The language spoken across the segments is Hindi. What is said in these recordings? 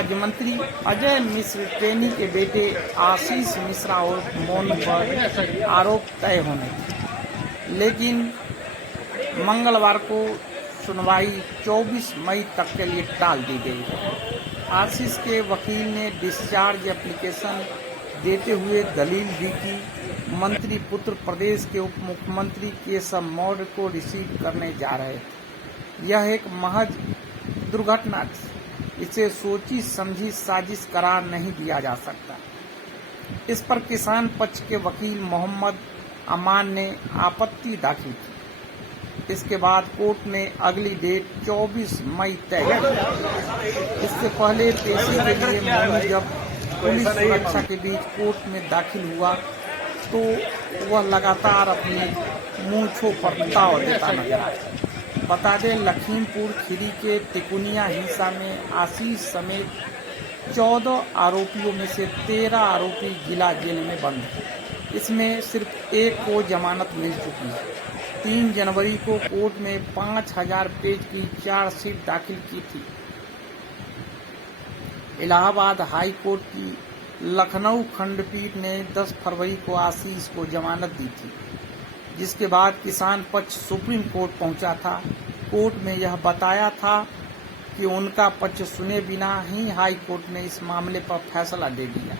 राज्य मंत्री अजय मिश्र टेनी के बेटे आशीष मिश्रा और मोनू पर आरोप तय होने थे, लेकिन मंगलवार को सुनवाई 24 मई तक के लिए टाल दी गई। आशीष के वकील ने डिस्चार्ज एप्लीकेशन देते हुए दलील दी कि मंत्री पुत्र प्रदेश के उप मुख्यमंत्री केशव मौर्य को रिसीव करने जा रहे थे। यह एक महज दुर्घटना थी, इसे सोची समझी साजिश करार नहीं दिया जा सकता। इस पर किसान पक्ष के वकील मोहम्मद अमान ने आपत्ति दाखिल की। इसके बाद कोर्ट ने अगली डेट 24 मई तय की। इससे पहले पेशी के लिए मोनू जब पुलिस सुरक्षा के बीच कोर्ट में दाखिल हुआ तो वह लगातार अपनी मूंछों पर ताव देता नजर आया। बता दें, लखीमपुर खीरी के तिकुनिया हिंसा में आशीष समेत 14 आरोपियों में से 13 आरोपी जिला जेल में बंद हैं। इसमें सिर्फ एक को जमानत मिल चुकी है। 3 जनवरी को कोर्ट में 5000 पेज की चार्जशीट दाखिल की थी। इलाहाबाद हाई कोर्ट की लखनऊ खंडपीठ ने 10 फरवरी को आशीष को जमानत दी थी, जिसके बाद किसान पक्ष सुप्रीम कोर्ट पहुंचा था। कोर्ट में यह बताया था कि उनका पक्ष सुने बिना ही हाई कोर्ट ने इस मामले पर फैसला दे दिया।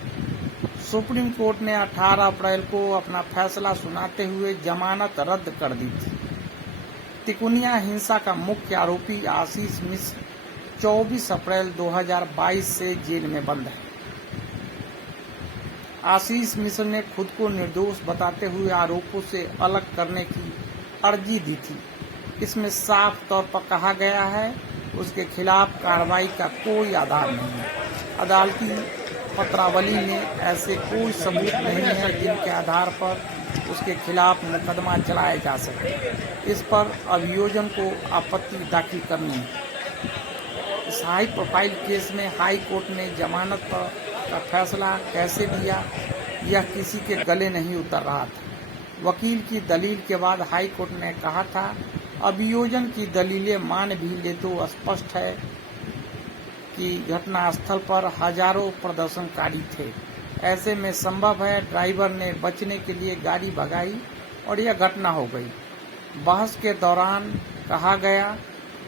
सुप्रीम कोर्ट ने 18 अप्रैल को अपना फैसला सुनाते हुए जमानत रद्द कर दी थी। तिकुनिया हिंसा का मुख्य आरोपी आशीष मिश्र 24 अप्रैल 2022 से जेल में बंद है। आशीष मिश्र ने खुद को निर्दोष बताते हुए आरोपों से अलग करने की अर्जी दी थी। इसमें साफ तौर पर कहा गया है उसके खिलाफ कार्रवाई का कोई आधार नहीं है। अदालती पत्रावली में ऐसे कोई सबूत नहीं है जिनके आधार पर उसके खिलाफ मुकदमा चलाया जा सके। इस पर अभियोजन को आपत्ति दाखिल करनी है। इस हाई प्रोफाइल केस में हाई कोर्ट ने जमानत पर का फैसला कैसे दिया, यह किसी के गले नहीं उतर रहा था। वकील की दलील के बाद हाई कोर्ट ने कहा था, अभियोजन की दलीलें मान भी ले तो स्पष्ट है कि घटनास्थल पर हजारों प्रदर्शनकारी थे। ऐसे में संभव है ड्राइवर ने बचने के लिए गाड़ी भगाई और यह घटना हो गई। बहस के दौरान कहा गया,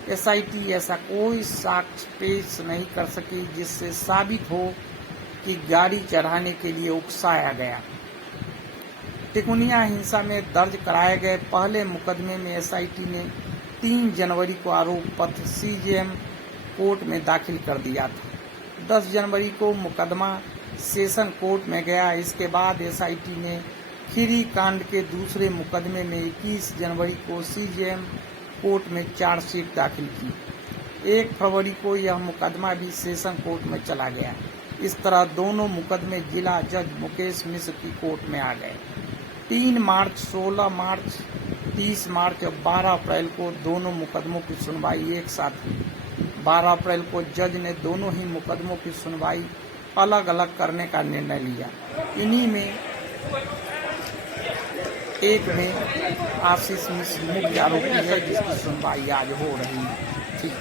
एसआईटी ऐसा कोई साक्ष्य पेश नहीं कर सकी जिससे साबित हो कि गाड़ी चढ़ाने के लिए उकसाया गया। तिकुनिया हिंसा में दर्ज कराए गए पहले मुकदमे में एसआईटी ने 3 जनवरी को आरोप पत्र सीजेएम कोर्ट में दाखिल कर दिया था। 10 जनवरी को मुकदमा सेशन कोर्ट में गया। इसके बाद एसआईटी ने खीरी कांड के दूसरे मुकदमे में 21 जनवरी को सीजेएम कोर्ट में चार्जशीट दाखिल की। 1 फरवरी को यह मुकदमा भी सेशन कोर्ट में चला गया। इस तरह दोनों मुकदमे जिला जज मुकेश मिश्र की कोर्ट में आ गए। 3 मार्च, 16 मार्च, 30 मार्च और 12 अप्रैल को दोनों मुकदमों की सुनवाई एक साथ हुई। 12 अप्रैल को जज ने दोनों ही मुकदमों की सुनवाई अलग अलग करने का निर्णय लिया। इन्हीं में एक में आशीष मिश्र मुख्य आरोपी है, जिसकी सुनवाई आज हो रही थी।